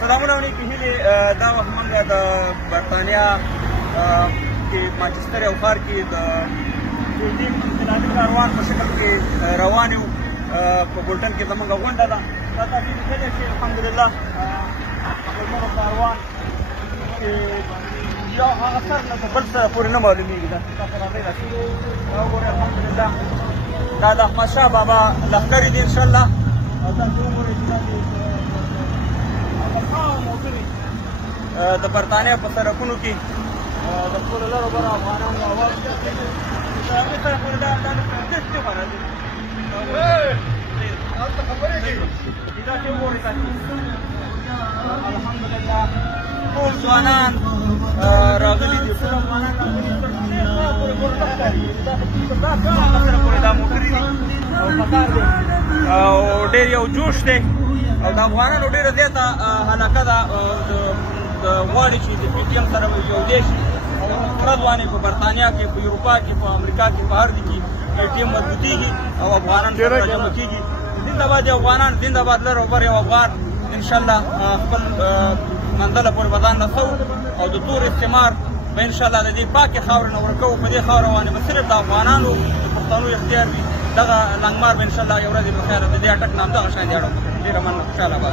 سلامونه علیکم هیلې دا وخت موږ د برطانیا کې مانچسټر یو ښار کې د ټیم انقلابي کاروان په شکل کې روان یو. په بولټن کې زموږ غونډه ده. دا تاسو لیدلی چې الحمدلله زموږ کاروان چې یو هغه سر نه بل څه پورې نه معلومېږي. دا تاسو راځئ دا وګورئ الحمدلله دا د احمدشاه بابا لښکرې دي انشاءالله. او تاسو وګورئ چې دا د برطانیا په سړکونو کې د خپلو لرو برو افغانانو اواز دا هغې سره پورې دا داسې خوا راځي. دا چې وګورئ تاسو الحمدلله ټول ځوانان راغلي دي. ټول افغانان راغلي دي. سره پورې دا موټرې دي او پکار دی او ډېر یو جوش دی او د افغانانو ډېره زیاته علاقه ده غواړي چې د پي ټي ایم سره یوځای شي. پوره ځوانې په برطانیا کې، په اروپا کې، په امریکا کې، په هر ځای کې پي ټي ایم مضبوطېږي او افغانان سره راجمع کېږي. زنده‌باد یو افغانان، زنده‌باد لر او بر یو افغان. انشاءالله خپل منزله پورې به ځان رسوو او د تور استعمار به انشاءالله د دې پاکې خاورې نه ورکوو. په دې خاوره باندې به صرف د افغانانو د پښتنو اختیار وي. دغه لنګمار به انشاءالله یو ورځ په خیره د دې اټک نه همدغه شان دې اړوو. ډېره مننه، خوشحاله به